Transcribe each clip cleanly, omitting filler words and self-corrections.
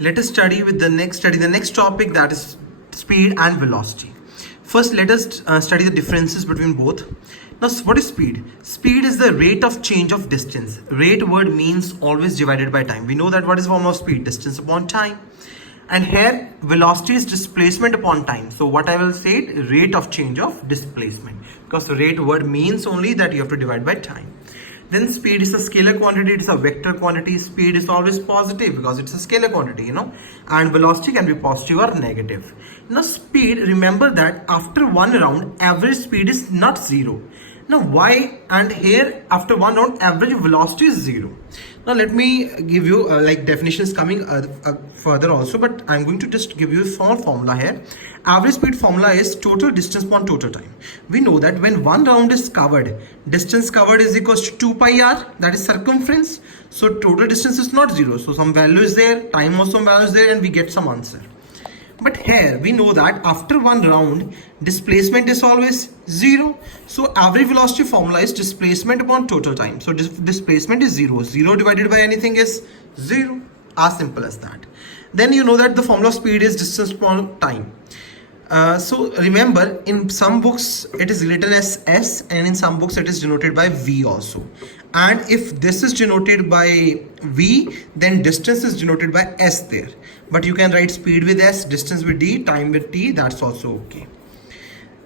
Let us study the next topic, that is speed and velocity. First, let us study the differences between both. Now, what is speed? Speed is the rate of change of distance. Rate word means always divided by time. We know that what is form of speed? Distance upon time. And here, velocity is displacement upon time. So what I will say, rate of change of displacement. Because the rate word means only that you have to divide by time. Then speed is a scalar quantity, it is a vector quantity. Speed is always positive because it's a scalar quantity, and velocity can be positive or negative. Now speed, remember that after one round, average speed is not zero. Now why? And here after one round, average velocity is zero. Now let me give you definitions coming further also, but I'm going to just give you a small formula here. Average speed formula is total distance upon total time. We know that when one round is covered, distance covered is equals to 2 pi r, that is circumference. So total distance is not zero. So some value is there, time also some value is there, and we get some answer. But here we know that after one round, displacement is always zero. So average velocity formula is displacement upon total time. So displacement is zero. Zero divided by anything is zero. As simple as that. Then you know that the formula of speed is distance upon time. So remember, in some books it is written as S, and in some books it is denoted by V also. And if this is denoted by V, then distance is denoted by S there. But you can write speed with S, distance with D, time with T, that's also okay.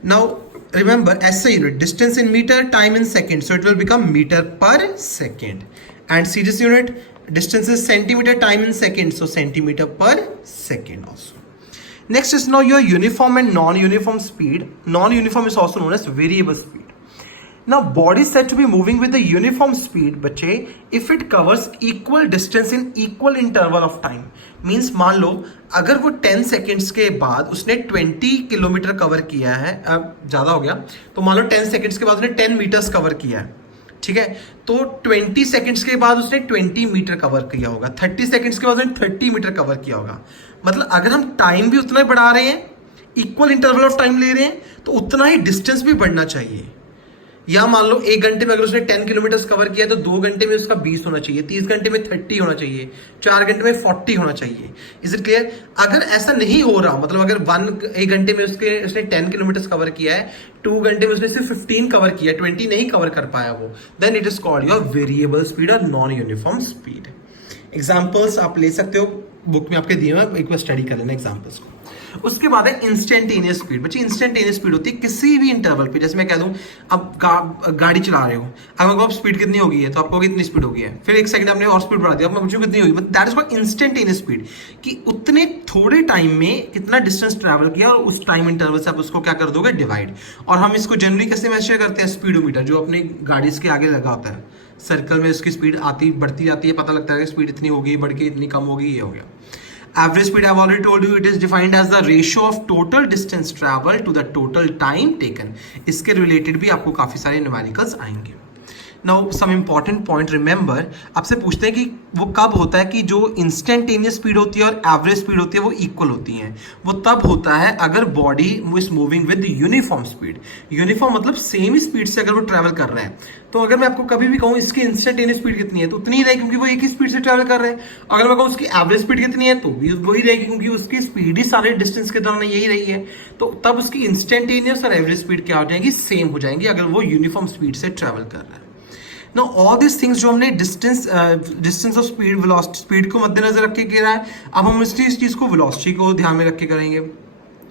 Now remember, SI unit, distance in meter, time in second, so it will become meter per second. And series unit, distance is centimeter, time in second, so centimeter per second also. Next is now your uniform and non-uniform speed. Non-uniform is also known as variable speed. Now body is said to be moving with the uniform speed, बच्चे, if it covers equal distance in equal interval of time. Means मान लो अगर वो 10 seconds के बाद उसने 20 kilometre cover किया है, अब ज़्यादा हो गया, तो मान लो 10 seconds के बाद उसने 10 meters कवर किया है, ठीक है, तो 20 seconds के बाद उसने 20 मीटर कवर किया होगा, 30 seconds के बाद उसने 30 मीटर कवर किया होगा. मतलब अगर हम टाइम भी उतना ही बढ़ा रहे हैं, इक्वल इंटरवल ऑफ टाइम ले रहे हैं, तो उतना ही डिस्टेंस भी बढ़ना चाहिए. या मान लो 1 घंटे में अगर उसने 10 किलोमीटर कवर किया तो 2 घंटे में उसका 20 होना चाहिए, 30 घंटे में 30 होना चाहिए, 4 घंटे में 40 होना चाहिए. Is it clear? अगर ऐसा नहीं हो रहा, मतलब अगर 1 घंटे में उसने 10 किलोमीटर कवर किया है, 2 घंटे में उसने सिर्फ 15 कवर किया, 20 नहीं कवर कर पाया वो, then it is called your variable speed और नॉन यूनिफॉर्म स्पीड. एग्जाम्पल्स आप ले सकते हो, बुक में आपके दिए हुए, एक बार स्टडी कर लेना एग्जाम्पल्स को. उसके बाद है इंस्टेंटेनियस स्पीड. बच्चे इंस्टेंटेनियस स्पीड होती है किसी भी इंटरवल पे. जैसे मैं कह दूं, अब गाड़ी चला रहे हो, अब आप स्पीड कितनी होगी है, तो आपको कितनी स्पीड होगी है, फिर 1 सेकंड आपने और स्पीड बढ़ा दिया, अब मैं पूछूं कितनी होगी, that is called instantaneous speed. कि उतने थोड़े टाइम में कितना डिस्टेंस ट्रैवल किया और उस टाइम इंटरवल से आप उसको क्या कर दोगे, डिवाइड. और हम इसको जनरली कैसे मेजर करते हैं, स्पीडोमीटर जो अपनी गाड़ी के आगे लगा होता है, सर्कल में उसकी स्पीड आती बढ़ती जाती है, पता लगता है कि स्पीड इतनी होगी, बढ़ के इतनी कम होगी, ये हो गया. Average speed, I've already told you, it is defined as the ratio of total distance traveled to the total time taken. इसके related भी आपको काफी सारे numericals आएंगे. Now some important point, remember, आपसे पूछते हैं कि वो कब होता है कि जो इंस्टेंटेनियस स्पीड होती है और एवरेज स्पीड होती है वो इक्वल होती हैं. वो तब होता है अगर body is moving with uniform speed. Uniform मतलब सेम ही स्पीड से अगर वो ट्रैवल कर रहे हैं. तो अगर मैं आपको कभी भी कहूँ इसकी इंस्टेंटेनियस स्पीड कितनी है, तो उतनी ही रहेगी क्योंकि वो एक ही स्पीड से ट्रैवल कर रहे हैं. अगर मैं कहूँ उसकी एवरेज स्पीड कितनी है, तो भी वही रहेगी क्योंकि उसकी स्पीड ही सारे डिस्टेंस के दौरान यही रही है. तो तब उसकी इंस्टेंटेनियस और एवरेज स्पीड क्या हो जाएगी, सेम हो जाएंगी अगर वो यूनिफॉर्म स्पीड से ट्रैवल कर रहा है. Now all these things जो हमने distance of speed, velocity, speed को मद्देनजर रख के किया है, अब हम इस चीज को वेलोसिटी को ध्यान में रख के करेंगे.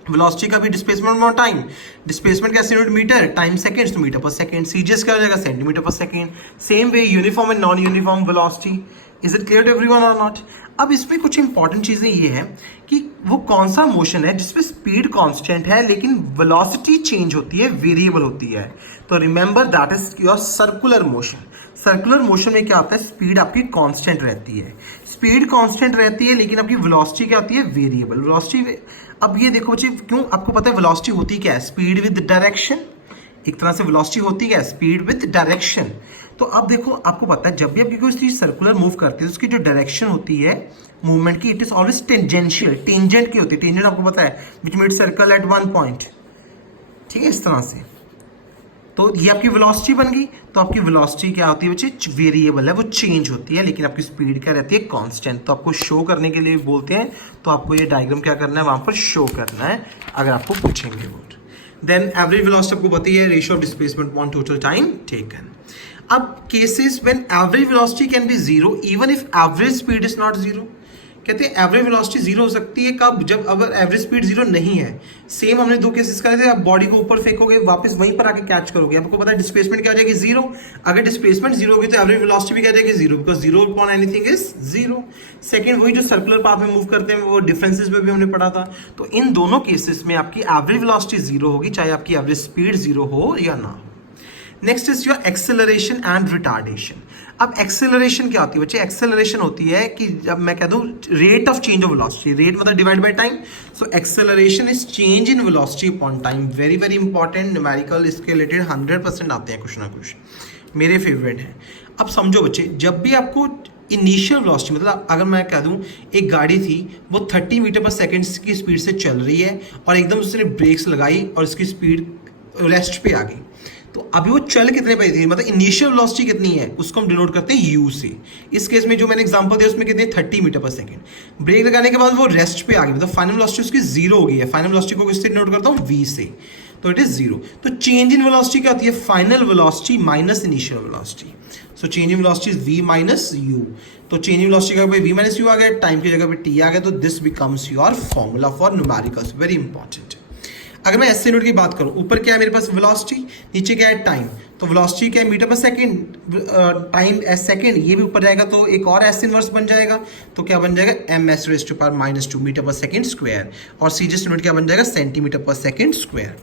वेलोसिटी का भी डिस्प्लेसमेंट ऑन टाइम, डिस्प्लेसमेंट कैसे यूनिट मीटर, टाइम सेकंड्स तो मीटर पर सेकंड, सीजीएस क्या हो जाएगा, सेंटीमीटर पर second. Same way uniform and non uniform velocity. Is it clear to everyone और नॉट? अब इसमें कुछ इंपॉर्टेंट चीजें ये है कि वो कौन सा मोशन है जिसपे स्पीड कांस्टेंट है लेकिन वेलोसिटी चेंज होती है, वेरिएबल होती है. तो remember that is your circular motion. Circular motion में क्या होता है, स्पीड आपकी कांस्टेंट रहती है, स्पीड कांस्टेंट रहती है, लेकिन आपकी वेलोसिटी क्या होती है, वेरिएबल वेलोसिटी. अब ये देखो बच्चे, क्यों आपको पता है वेलोसिटी होती क्या है, स्पीड विद डायरेक्शन. एक तरह से वेलोसिटी होती क्या है, स्पीड विद डायरेक्शन. तो अब देखो आपको पता है जब भी आपकी कोई चीज सर्कुलर मूव करती है तो उसकी जो डायरेक्शन होती है मूवमेंट की, it is always tangential, tangent की होती है. टेंजेंट आपको पता है which meet circle at one point, ठीक है, इस तरह से. तो ये आपकी वेलोसिटी बन गई। तो आपकी वेलोसिटी क्या होती है बच्चे, वेरिएबल है, वो चेंज होती है, लेकिन आपकी स्पीड क्या रहती है, कांस्टेंट। तो आपको शो करने के लिए बोलते हैं, तो आपको ये डायग्राम क्या करना है, वहां पर शो करना है अगर आपको पूछेंगे वो। देन एवरेज वेलोसिटी आपको पता ही है, ratio of displacement on total time taken. अब cases when average velocity can be zero even if average speed is not zero. कहते हैं एवरेज वेलोसिटी जीरो हो सकती है कब, जब अगर एवरेज स्पीड जीरो नहीं है। सेम हमने दो केसेस करे थे, आप बॉडी को ऊपर फेंकोगे, वापस वहीं पर आके कैच करोगे, आपको पता है डिस्प्लेसमेंट क्या हो जाएगी, जीरो। अगर डिस्प्लेसमेंट जीरो होगी तो एवरेज वेलोसिटी भी क्या जाएगी, zero, because zero upon anything is zero. Second, वही जो सर्कुलर पाथ में मूव करते हैं वो डिफरेंसेस में भी हमने पढ़ा था। तो इन दोनों केसेस में आपकी एवरेज वेलोसिटी जीरो होगी, चाहे आपकी एवरेज स्पीड जीरो हो या ना हो। Next is your acceleration and retardation. अब एक्सेलरेशन क्या होती है बच्चे, एक्सेलरेशन होती है कि जब मैं कह दूं rate of change of velocity, rate मतलब divide by time. So acceleration is change in velocity upon time. Very very important, numerical इसके रिलेटेड 100% आते हैं कुछ ना कुछ, मेरे फेवरेट हैं। अब समझो बच्चे, जब भी आपको इनिशियल वेलोसिटी, मतलब अगर मैं कह दूं एक गाड़ी थी वो 30 मीटर पर सेकेंड की स्पीड से चल रही है और एकदम उसने ब्रेक्स लगाई और इसकी स्पीड रेस्ट पे आ गई, तो अभी वो चल कितने पे थी, मतलब इनिशियल वेलोसिटी कितनी है, उसको हम डिनोट करते हैं यू से। इस केस में जो मैंने एग्जांपल दिया उसमें कितनी 30 मीटर पर सेकंड। ब्रेक लगाने के बाद वो रेस्ट पे आ गई, मतलब फाइनल वेलोसिटी उसकी जीरो हो गई है। फाइनल वेलोसिटी को किससे डिनोट करता हूँ, वी से, तो इट इज जीरो। तो चेंज इन वेलोसिटी क्या होती है, final velocity minus initial velocity. So change in velocity is v minus u. तो चेंज इन वेलोसिटी का वी माइनस यू आ गया, टाइम की जगह पे टी आ गया, तो this becomes your formula for numericals, very important. अगर मैं एसए नोट की बात करूं, ऊपर क्या है मेरे पास वेलोसिटी, नीचे क्या है टाइम। तो वेलोसिटी क्या है मीटर पर सेकंड, टाइम एस सेकंड, ये भी ऊपर जाएगा तो एक और एस इनवर्स बन जाएगा। तो क्या बन जाएगा, m s raise to power -2 metre पर सेकंड स्क्वायर, और सीजीएस यूनिट क्या बन जाएगा, सेंटीमीटर पर सेकंड स्क्वायर।